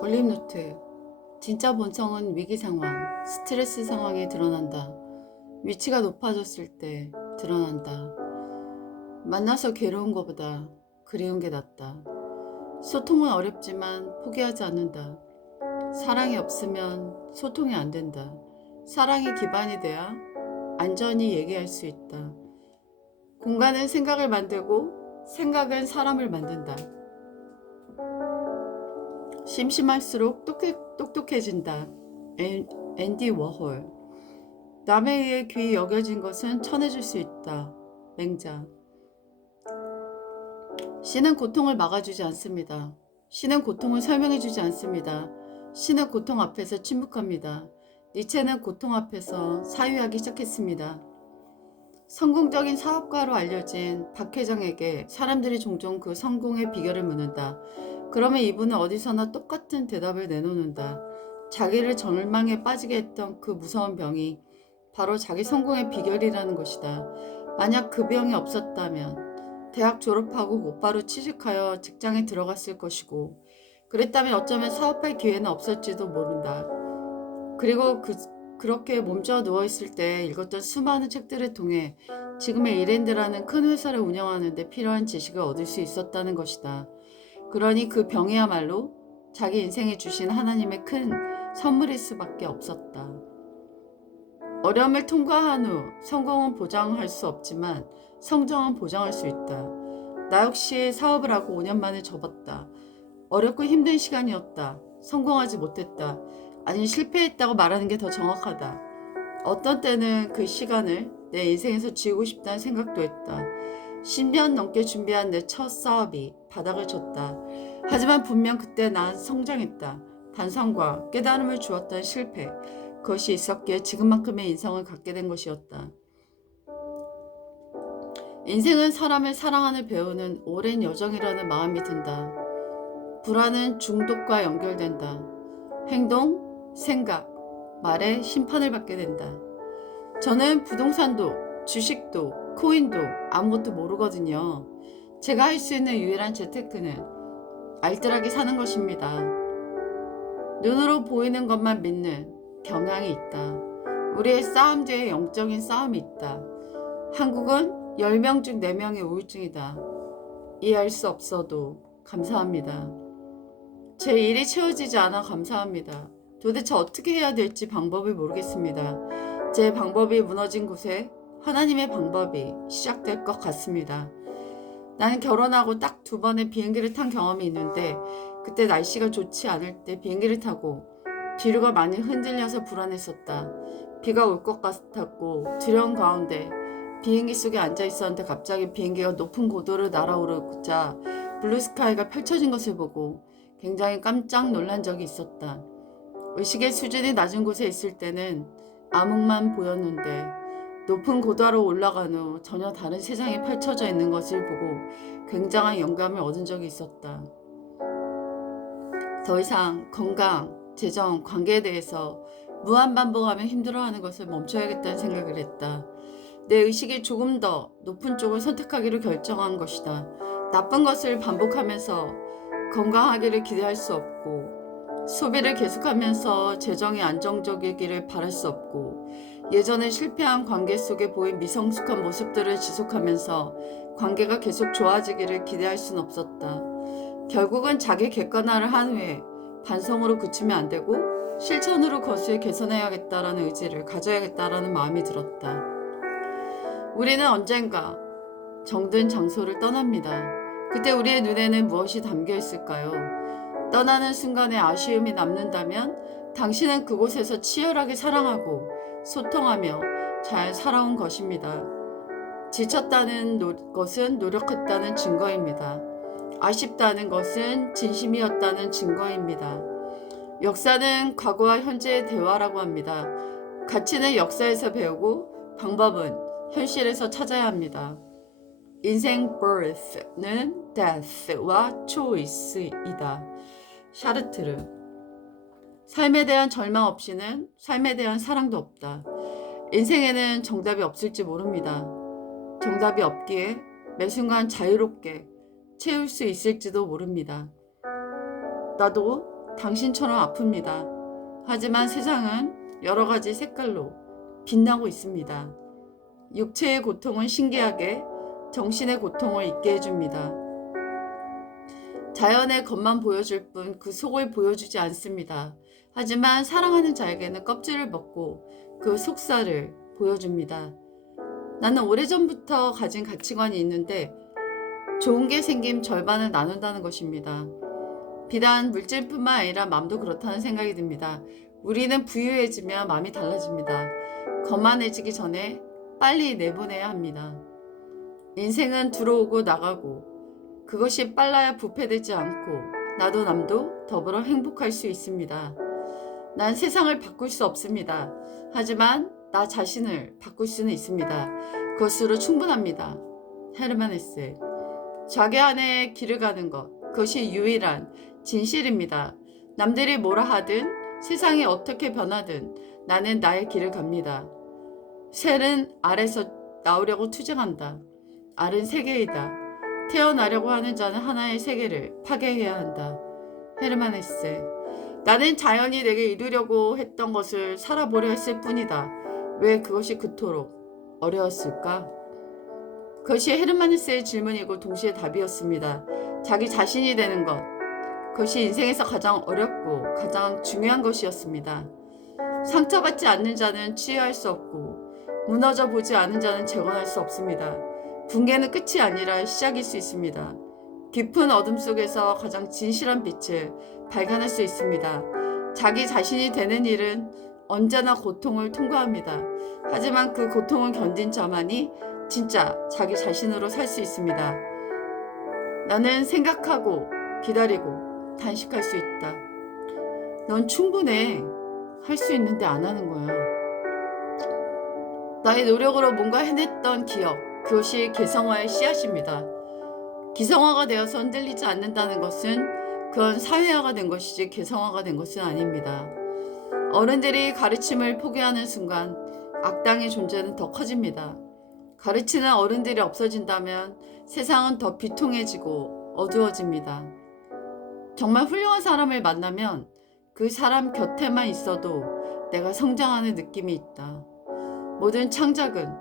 올림노트. 진짜 본성은 위기 상황, 스트레스 상황에 드러난다. 위치가 높아졌을 때 드러난다. 만나서 괴로운 것보다 그리운 게 낫다. 소통은 어렵지만 포기하지 않는다. 사랑이 없으면 소통이 안 된다. 사랑이 기반이 돼야 안전히 얘기할 수 있다. 공간은 생각을 만들고 생각은 사람을 만든다. 심심할수록 똑똑해진다. 앤디 워홀. 남에 의해 귀히 여겨진 것은 천해질 수 있다. 맹자. 신은 고통을 막아주지 않습니다. 신은 고통을 설명해주지 않습니다. 신은 고통 앞에서 침묵합니다. 니체는 고통 앞에서 사유하기 시작했습니다. 성공적인 사업가로 알려진 박회장에게 사람들이 종종 그 성공의 비결을 묻는다. 그러면 이분은 어디서나 똑같은 대답을 내놓는다. 자기를 절망에 빠지게 했던 그 무서운 병이 바로 자기 성공의 비결이라는 것이다. 만약 그 병이 없었다면 대학 졸업하고 곧바로 취직하여 직장에 들어갔을 것이고, 그랬다면 어쩌면 사업할 기회는 없었지도 모른다. 그리고 그렇게 몸져 누워있을 때 읽었던 수많은 책들을 통해 지금의 이랜드라는 큰 회사를 운영하는 데 필요한 지식을 얻을 수 있었다는 것이다. 그러니 그 병이야말로 자기 인생에 주신 하나님의 큰 선물일 수밖에 없었다. 어려움을 통과한 후 성공은 보장할 수 없지만 성장은 보장할 수 있다. 나 역시 사업을 하고 5년 만에 접었다. 어렵고 힘든 시간이었다. 성공하지 못했다. 아니, 실패했다고 말하는 게 더 정확하다. 어떤 때는 그 시간을 내 인생에서 지우고 싶다는 생각도 했다. 10년 넘게 준비한 내 첫 사업이 바닥을 쳤다. 하지만 분명 그때 난 성장했다. 반성과 깨달음을 주었던 실패. 그것이 있었기에 지금만큼의 인성을 갖게 된 것이었다. 인생은 사람을 사랑하는 배우는 오랜 여정이라는 마음이 든다. 불안은 중독과 연결된다. 행동, 생각, 말에 심판을 받게 된다. 저는 부동산도, 주식도, 코인도 아무것도 모르거든요. 제가 할 수 있는 유일한 재테크는 알뜰하게 사는 것입니다. 눈으로 보이는 것만 믿는 경향이 있다. 우리의 싸움 뒤에 영적인 싸움이 있다. 한국은 10명 중 4명의 우울증이다. 이해할 수 없어도 감사합니다. 제 일이 채워지지 않아 감사합니다. 도대체 어떻게 해야 될지 방법을 모르겠습니다. 제 방법이 무너진 곳에 하나님의 방법이 시작될 것 같습니다. 나는 결혼하고 딱 2번의 비행기를 탄 경험이 있는데, 그때 날씨가 좋지 않을 때 비행기를 타고 뒤로가 많이 흔들려서 불안했었다. 비가 올 것 같았고 두려운 가운데 비행기 속에 앉아 있었는데 갑자기 비행기가 높은 고도를 날아오르자 블루스카이가 펼쳐진 것을 보고 굉장히 깜짝 놀란 적이 있었다. 의식의 수준이 낮은 곳에 있을 때는 암흑만 보였는데 높은 고도로 올라간 후 전혀 다른 세상이 펼쳐져 있는 것을 보고 굉장한 영감을 얻은 적이 있었다. 더 이상 건강, 재정, 관계에 대해서 무한반복하며 힘들어하는 것을 멈춰야겠다는 생각을 했다. 내 의식이 조금 더 높은 쪽을 선택하기로 결정한 것이다. 나쁜 것을 반복하면서 건강하기를 기대할 수 없고, 소비를 계속하면서 재정이 안정적이기를 바랄 수 없고, 예전에 실패한 관계 속에 보인 미성숙한 모습들을 지속하면서 관계가 계속 좋아지기를 기대할 수는 없었다. 결국은 자기 객관화를 한 후에 반성으로 그치면 안 되고 실천으로 그것을 개선해야겠다라는 의지를 가져야겠다라는 마음이 들었다. 우리는 언젠가 정든 장소를 떠납니다. 그때 우리의 눈에는 무엇이 담겨 있을까요? 떠나는 순간에 아쉬움이 남는다면 당신은 그곳에서 치열하게 사랑하고 소통하며 잘 살아온 것입니다. 지쳤다는 것은 노력했다는 증거입니다. 아쉽다는 것은 진심이었다는 증거입니다. 역사는 과거와 현재의 대화라고 합니다. 가치는 역사에서 배우고 방법은 현실에서 찾아야 합니다. 인생 birth는 death와 choice이다. 샤르트르. 삶에 대한 절망 없이는 삶에 대한 사랑도 없다. 인생에는 정답이 없을지 모릅니다. 정답이 없기에 매 순간 자유롭게 채울 수 있을지도 모릅니다. 나도 당신처럼 아픕니다. 하지만 세상은 여러 가지 색깔로 빛나고 있습니다. 육체의 고통은 신기하게 정신의 고통을 잊게 해줍니다. 자연의 겉만 보여줄 뿐 그 속을 보여주지 않습니다. 하지만 사랑하는 자에게는 껍질을 벗고 그 속살을 보여줍니다. 나는 오래전부터 가진 가치관이 있는데 좋은 게 생김 절반을 나눈다는 것입니다. 비단 물질뿐만 아니라 마음도 그렇다는 생각이 듭니다. 우리는 부유해지면 마음이 달라집니다. 거만해지기 전에 빨리 내보내야 합니다. 인생은 들어오고 나가고 그것이 빨라야 부패되지 않고 나도 남도 더불어 행복할 수 있습니다. 난 세상을 바꿀 수 없습니다. 하지만 나 자신을 바꿀 수는 있습니다. 그것으로 충분합니다. 헤르만 헤세. 자기 안에 길을 가는 것, 그것이 유일한 진실입니다. 남들이 뭐라 하든 세상이 어떻게 변하든 나는 나의 길을 갑니다. 셀은 알에서 나오려고 투쟁한다. 알은 세계이다. 태어나려고 하는 자는 하나의 세계를 파괴해야 한다. 헤르만 헤세. 나는 자연이 내게 이루려고 했던 것을 살아보려 했을 뿐이다. 왜 그것이 그토록 어려웠을까? 그것이 헤르만 헤세의 질문이고 동시에 답이었습니다. 자기 자신이 되는 것. 그것이 인생에서 가장 어렵고 가장 중요한 것이었습니다. 상처받지 않는 자는 치유할 수 없고 무너져 보지 않은 자는 재건할 수 없습니다. 붕괴는 끝이 아니라 시작일 수 있습니다. 깊은 어둠 속에서 가장 진실한 빛을 발견할 수 있습니다. 자기 자신이 되는 일은 언제나 고통을 통과합니다. 하지만 그 고통을 견딘 자만이 진짜 자기 자신으로 살 수 있습니다. 나는 생각하고 기다리고 단식할 수 있다. 넌 충분해. 할 수 있는데 안 하는 거야. 나의 노력으로 뭔가 해냈던 기억, 그것이 개성화의 씨앗입니다. 기성화가 되어서 흔들리지 않는다는 것은 그건 사회화가 된 것이지 개성화가 된 것은 아닙니다. 어른들이 가르침을 포기하는 순간 악당의 존재는 더 커집니다. 가르치는 어른들이 없어진다면 세상은 더 비통해지고 어두워집니다. 정말 훌륭한 사람을 만나면 그 사람 곁에만 있어도 내가 성장하는 느낌이 있다. 모든 창작은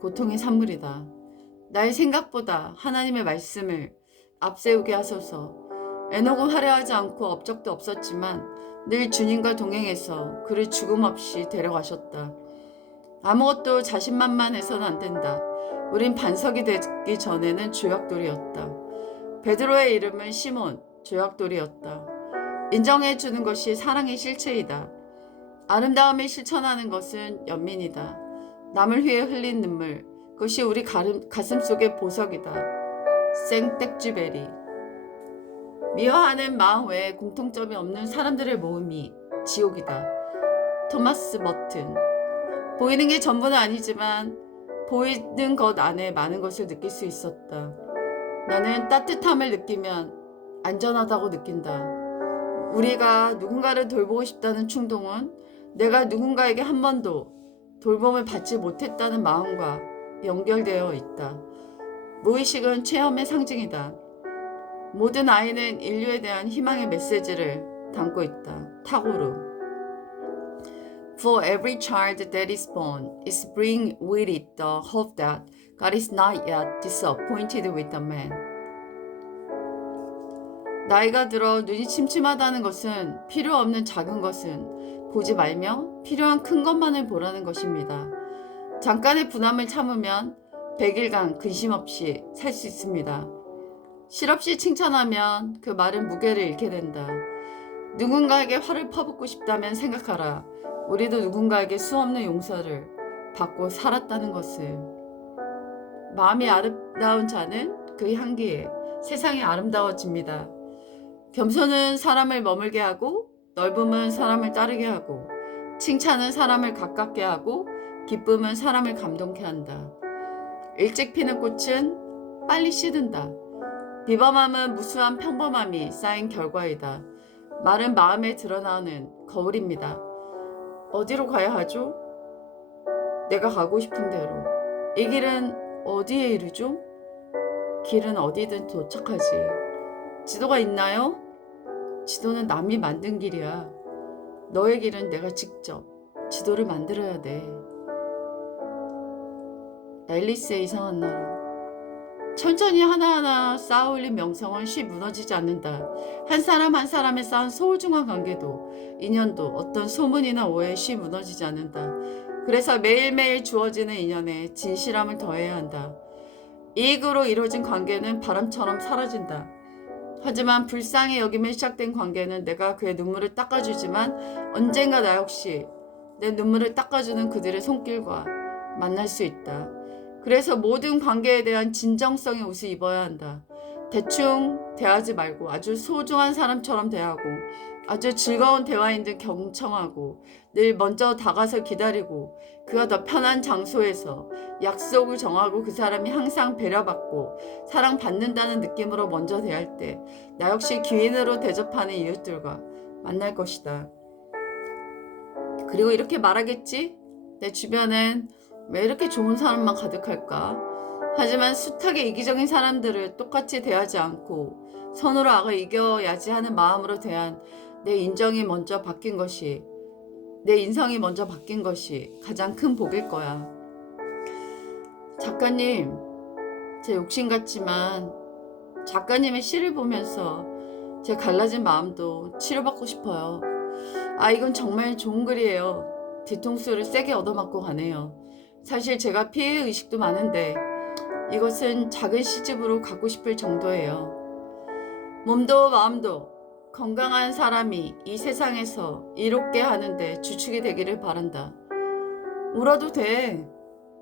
고통의 산물이다. 나의 생각보다 하나님의 말씀을 앞세우게 하소서. 에녹은 화려하지 않고 업적도 없었지만 늘 주님과 동행해서 그를 죽음 없이 데려가셨다. 아무것도 자신만만해서는 안 된다. 우린 반석이 되기 전에는 조약돌이었다. 베드로의 이름은 시몬, 조약돌이었다. 인정해주는 것이 사랑의 실체이다. 아름다움을 실천하는 것은 연민이다. 남을 위해 흘린 눈물, 그것이 우리 가슴 속의 보석이다. 생텍쥐베리. 미워하는 마음 외에 공통점이 없는 사람들의 모임이 지옥이다. 토마스 머튼. 보이는 게 전부는 아니지만 보이는 것 안에 많은 것을 느낄 수 있었다. 나는 따뜻함을 느끼면 안전하다고 느낀다. 우리가 누군가를 돌보고 싶다는 충동은 내가 누군가에게 한 번도 돌봄을 받지 못했다는 마음과 연결되어 있다. 무의식은 체험의 상징이다. 모든 아이는 인류에 대한 희망의 메시지를 담고 있다. 타고르. For every child that is born is bring with it the hope that God is not yet disappointed with the man. 나이가 들어 눈이 침침하다는 것은 필요 없는 작은 것은 보지 말며 필요한 큰 것만을 보라는 것입니다. 잠깐의 분함을 참으면 100일간 근심 없이 살 수 있습니다. 실없이 칭찬하면 그 말은 무게를 잃게 된다. 누군가에게 화를 퍼붓고 싶다면 생각하라. 우리도 누군가에게 수없는 용서를 받고 살았다는 것을. 마음이 아름다운 자는 그 향기에 세상이 아름다워집니다. 겸손은 사람을 머물게 하고 넓음은 사람을 따르게 하고 칭찬은 사람을 가깝게 하고 기쁨은 사람을 감동케 한다. 일찍 피는 꽃은 빨리 시든다. 비범함은 무수한 평범함이 쌓인 결과이다. 말은 마음에 드러나는 거울입니다. 어디로 가야 하죠? 내가 가고 싶은 대로. 이 길은 어디에 이르죠? 길은 어디든 도착하지. 지도가 있나요? 지도는 남이 만든 길이야. 너의 길은 내가 직접 지도를 만들어야 돼. 앨리스의 이상한 나라. 천천히 하나하나 쌓아올린 명성은 쉽 무너지지 않는다. 한 사람 한 사람에 쌓은 소중한 관계도 인연도 어떤 소문이나 오해에 쉽 무너지지 않는다. 그래서 매일매일 주어지는 인연에 진실함을 더해야 한다. 이익으로 이루어진 관계는 바람처럼 사라진다. 하지만 불쌍히 여기며 시작된 관계는 내가 그의 눈물을 닦아주지만 언젠가 나 역시 내 눈물을 닦아주는 그들의 손길과 만날 수 있다. 그래서 모든 관계에 대한 진정성의 옷을 입어야 한다. 대충 대하지 말고 아주 소중한 사람처럼 대하고 아주 즐거운 대화인 듯 경청하고 늘 먼저 다가서 기다리고 그가 더 편한 장소에서 약속을 정하고 그 사람이 항상 배려받고 사랑받는다는 느낌으로 먼저 대할 때 나 역시 귀인으로 대접하는 이웃들과 만날 것이다. 그리고 이렇게 말하겠지? 내 주변엔 왜 이렇게 좋은 사람만 가득할까? 하지만 숱하게 이기적인 사람들을 똑같이 대하지 않고 선으로 악을 이겨야지 하는 마음으로 대한 내 인성이 먼저 바뀐 것이 가장 큰 복일 거야. 작가님, 제 욕심 같지만 작가님의 시를 보면서 제 갈라진 마음도 치료받고 싶어요. 이건 정말 좋은 글이에요. 뒤통수를 세게 얻어맞고 가네요. 사실 제가 피해의식도 많은데 이것은 작은 시집으로 갖고 싶을 정도예요. 몸도 마음도 건강한 사람이 이 세상에서 이롭게 하는데 주축이 되기를 바란다. 울어도 돼.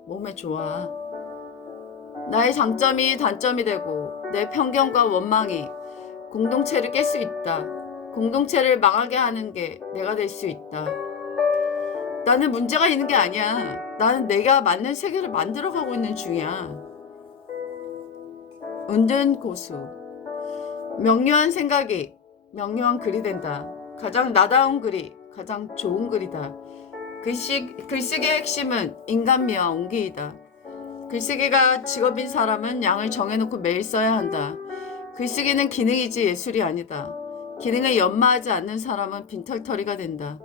몸에 좋아. 나의 장점이 단점이 되고 내 편견과 원망이 공동체를 깰 수 있다. 공동체를 망하게 하는 게 내가 될 수 있다. 나는 문제가 있는 게 아니야. 나는 내가 맞는 세계를 만들어가고 있는 중이야. 은둔 고수. 명료한 생각이 명료한 글이 된다. 가장 나다운 글이 가장 좋은 글이다. 글쓰기의 핵심은 인간미와 온기이다. 글쓰기가 직업인 사람은 양을 정해놓고 매일 써야 한다. 글쓰기는 기능이지 예술이 아니다. 기능을 연마하지 않는 사람은 빈털터리가 된다.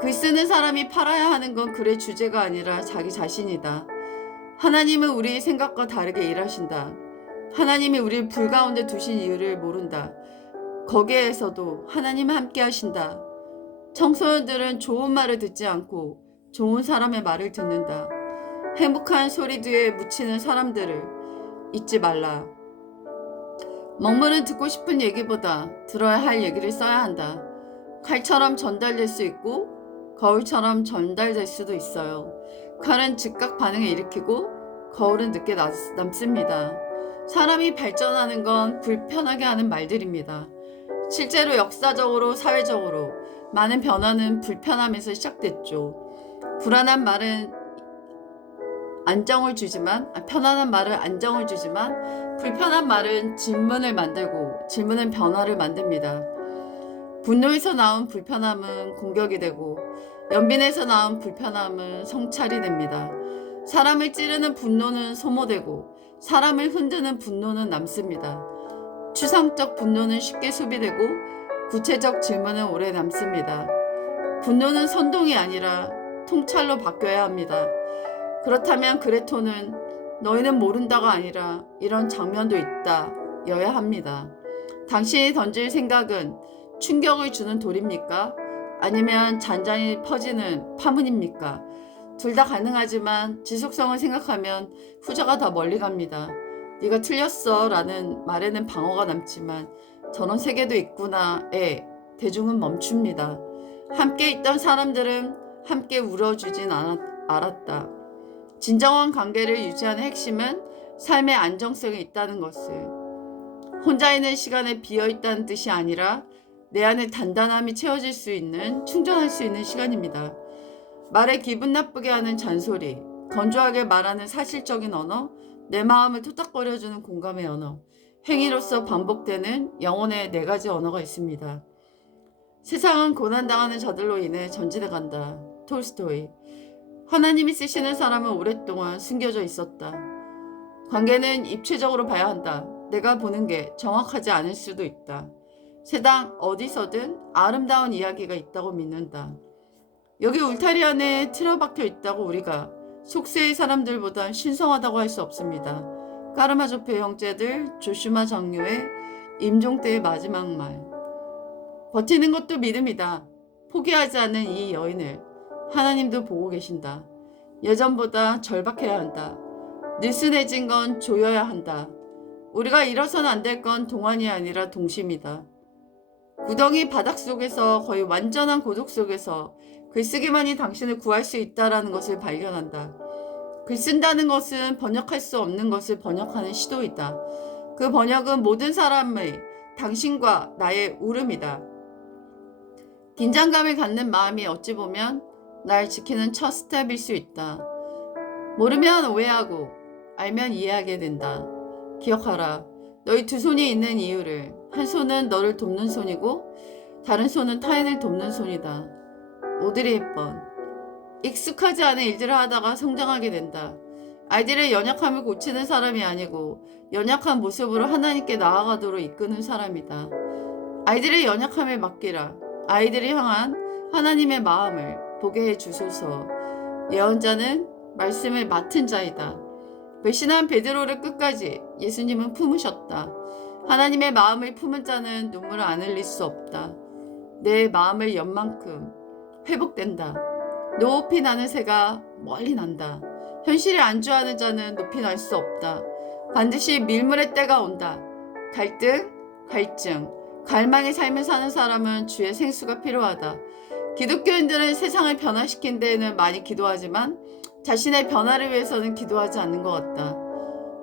글 쓰는 사람이 팔아야 하는 건 글의 주제가 아니라 자기 자신이다. 하나님은 우리의 생각과 다르게 일하신다. 하나님이 우리를 불 가운데 두신 이유를 모른다. 거기에서도 하나님은 함께 하신다. 청소년들은 좋은 말을 듣지 않고 좋은 사람의 말을 듣는다. 행복한 소리 뒤에 묻히는 사람들을 잊지 말라. 먹물은 듣고 싶은 얘기보다 들어야 할 얘기를 써야 한다. 칼처럼 전달될 수 있고 거울처럼 전달될 수도 있어요. 칼은 즉각 반응을 일으키고 거울은 늦게 남습니다. 사람이 발전하는 건 불편하게 하는 말들입니다. 실제로 역사적으로 사회적으로 많은 변화는 불편함에서 시작됐죠. 불안한 말은 편안한 말은 안정을 주지만 불편한 말은 질문을 만들고 질문은 변화를 만듭니다. 분노에서 나온 불편함은 공격이 되고 연민에서 나온 불편함은 성찰이 됩니다. 사람을 찌르는 분노는 소모되고 사람을 흔드는 분노는 남습니다. 추상적 분노는 쉽게 소비되고 구체적 질문은 오래 남습니다. 분노는 선동이 아니라 통찰로 바뀌어야 합니다. 그렇다면 그레토는 너희는 모른다가 아니라 이런 장면도 있다 여야 합니다. 당신이 던질 생각은 충격을 주는 돌입니까? 아니면 잔잔히 퍼지는 파문입니까? 둘 다 가능하지만 지속성을 생각하면 후자가 더 멀리 갑니다. 네가 틀렸어 라는 말에는 방어가 남지만 저런 세계도 있구나에 대중은 멈춥니다. 함께 있던 사람들은 함께 울어주진 않았다. 진정한 관계를 유지하는 핵심은 삶의 안정성에 있다는 것을. 혼자 있는 시간에 비어있다는 뜻이 아니라 내 안에 단단함이 채워질 수 있는, 충전할 수 있는 시간입니다. 말에 기분 나쁘게 하는 잔소리, 건조하게 말하는 사실적인 언어, 내 마음을 토닥거려주는 공감의 언어, 행위로서 반복되는 영혼의 4가지 언어가 있습니다. 세상은 고난당하는 자들로 인해 전진해 간다. 톨스토이. 하나님이 쓰시는 사람은 오랫동안 숨겨져 있었다. 관계는 입체적으로 봐야 한다. 내가 보는 게 정확하지 않을 수도 있다. 세상 어디서든 아름다운 이야기가 있다고 믿는다. 여기 울타리 안에 틀어박혀 있다고 우리가 속세의 사람들보다 신성하다고 할 수 없습니다. 까르마조페 형제들 조슈마 장로의 임종 때의 마지막 말. 버티는 것도 믿음이다. 포기하지 않는 이 여인을 하나님도 보고 계신다. 예전보다 절박해야 한다. 느슨해진 건 조여야 한다. 우리가 잃어서는 안 될 건 동안이 아니라 동심이다. 구덩이 바닥 속에서 거의 완전한 고독 속에서 글쓰기만이 당신을 구할 수 있다라는 것을 발견한다. 글 쓴다는 것은 번역할 수 없는 것을 번역하는 시도이다. 그 번역은 모든 사람의 당신과 나의 울음이다. 긴장감을 갖는 마음이 어찌 보면 날 지키는 첫 스텝일 수 있다. 모르면 오해하고 알면 이해하게 된다. 기억하라. 너희 두 손이 있는 이유를. 한 손은 너를 돕는 손이고 다른 손은 타인을 돕는 손이다. 오드리 헵번. 익숙하지 않은 일들을 하다가 성장하게 된다. 아이들의 연약함을 고치는 사람이 아니고 연약한 모습으로 하나님께 나아가도록 이끄는 사람이다. 아이들의 연약함을 맡기라. 아이들을 향한 하나님의 마음을 보게 해주소서. 예언자는 말씀을 맡은 자이다. 배신한 베드로를 끝까지 예수님은 품으셨다. 하나님의 마음을 품은 자는 눈물을 안 흘릴 수 없다. 내 마음을 연 만큼 회복된다. 높이 나는 새가 멀리 난다. 현실에 안주하는 자는 높이 날 수 없다. 반드시 밀물의 때가 온다. 갈등, 갈증, 갈망의 삶을 사는 사람은 주의 생수가 필요하다. 기독교인들은 세상을 변화시킨 데에는 많이 기도하지만 자신의 변화를 위해서는 기도하지 않는 것 같다.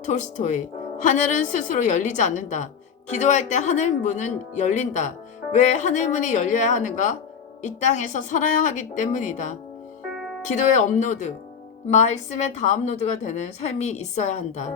톨스토이. 하늘은 스스로 열리지 않는다. 기도할 때 하늘 문은 열린다. 왜 하늘 문이 열려야 하는가? 이 땅에서 살아야 하기 때문이다. 기도의 업로드, 말씀의 다운로드가 되는 삶이 있어야 한다.